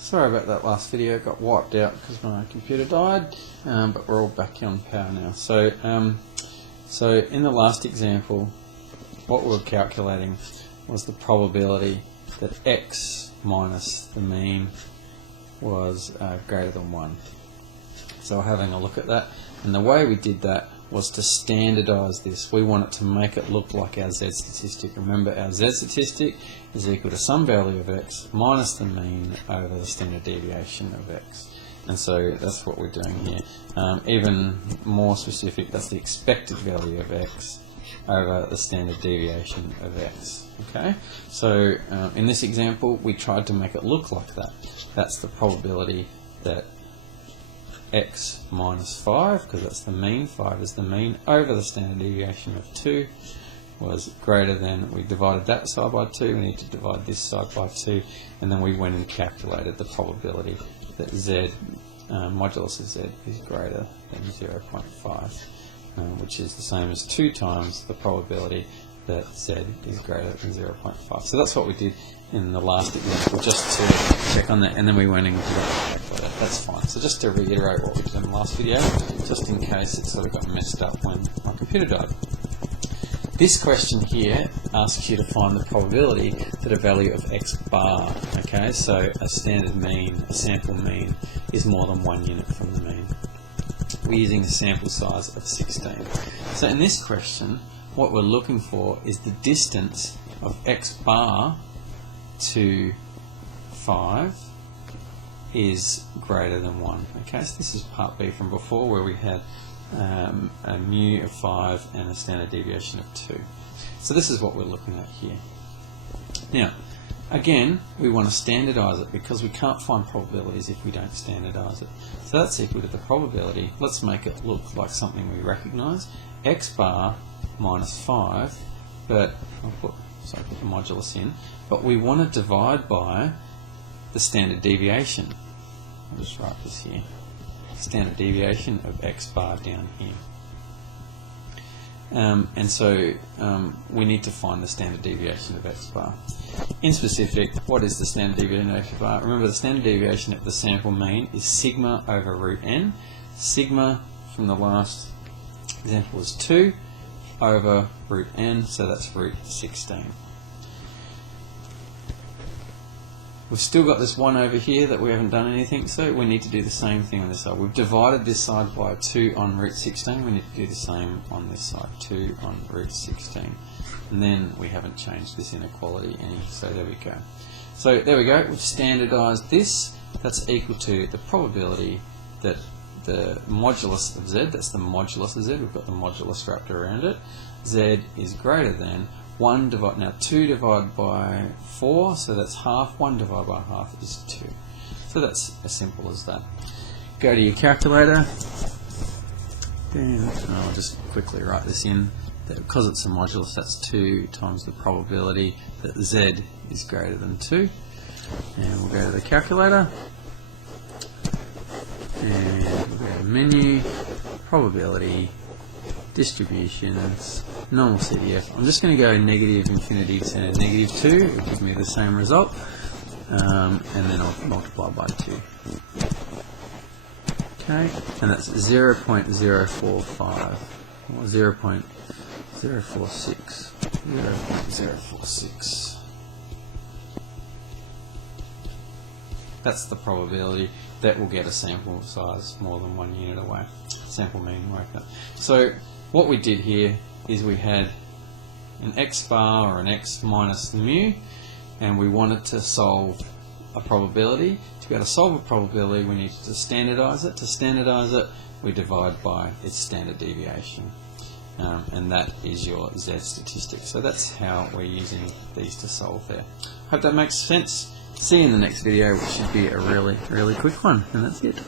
Sorry about that last video, it got wiped out because my computer died, but we're all back on power now. So in the last example, what we were calculating was the probability that x minus the mean was greater than 1. So we're having a look at that, and the way we did that was to standardize this. We want it to make it look like our z statistic. Remember, our z statistic is equal to some value of x minus the mean over the standard deviation of x. And so that's what we're doing here. Even more specific, that's the expected value of x over the standard deviation of x. Okay, so in this example we tried to make it look like that. That's the probability that x minus 5, because that's the mean, 5 is the mean, over the standard deviation of 2 was greater than, we divided that side by 2, we need to divide this side by 2, and then we went and calculated the probability that z, modulus of z is greater than 0.5, which is the same as 2 times the probability that z is greater than 0.5. So that's what we did in the last example, just to check on that, and then we went and did it. That's fine. So just to reiterate what we did in the last video, just in case it sort of got messed up when my computer died. This question here asks you to find the probability that a value of x bar, okay, so a standard mean, a sample mean, is more than 1 unit from the mean. We're using a sample size of 16. So in this question, what we're looking for is the distance of x bar to 5 is greater than 1. Okay, so this is part B from before, where we had a mu of 5 and a standard deviation of 2. So this is what we're looking at here. Now, again, we want to standardize it because we can't find probabilities if we don't standardize it. So that's equal to the probability. Let's make it look like something we recognize. X bar minus 5, but I'll put the modulus in, but we want to divide by the standard deviation. I'll just write this here. Standard deviation of x bar down here. And so we need to find the standard deviation of x bar. In specific, what is the standard deviation of x bar? Remember, the standard deviation of the sample mean is sigma over root n. Sigma from the last example was 2 over root n, so that's root 16. We've still got this 1 over here that we haven't done anything, so we need to do the same thing on this side. We've divided this side by 2 on root 16, we need to do the same on this side, 2 on root 16. And then we haven't changed this inequality any, so there we go. So there we go, we've standardized this. That's equal to the probability that the modulus of z, that's the modulus of z, we've got the modulus wrapped around it, z is greater than 1 divided, now 2 divided by 4, so that's half, 1 divided by half is 2. So that's as simple as that. Go to your calculator, and I'll just quickly write this in, that because it's a modulus, that's 2 times the probability that z is greater than 2. And we'll go to the calculator, and we'll go to menu, probability, distributions, normal CDF. I'm just going to go negative infinity to negative 2, it will give me the same result, and then I'll multiply by 2. Okay, and that's 0.045, or 0.046. 0.046. That's the probability that we'll get a sample size more than 1 unit away. Sample mean like that. So what we did here is we had an x bar or an x minus mu, and we wanted to solve a probability. To be able to solve a probability, we needed to standardize it. To standardize it, we divide by its standard deviation, and that is your z statistic. So that's how we're using these to solve there. Hope that makes sense. See you in the next video, which should be a really quick one, and that's it.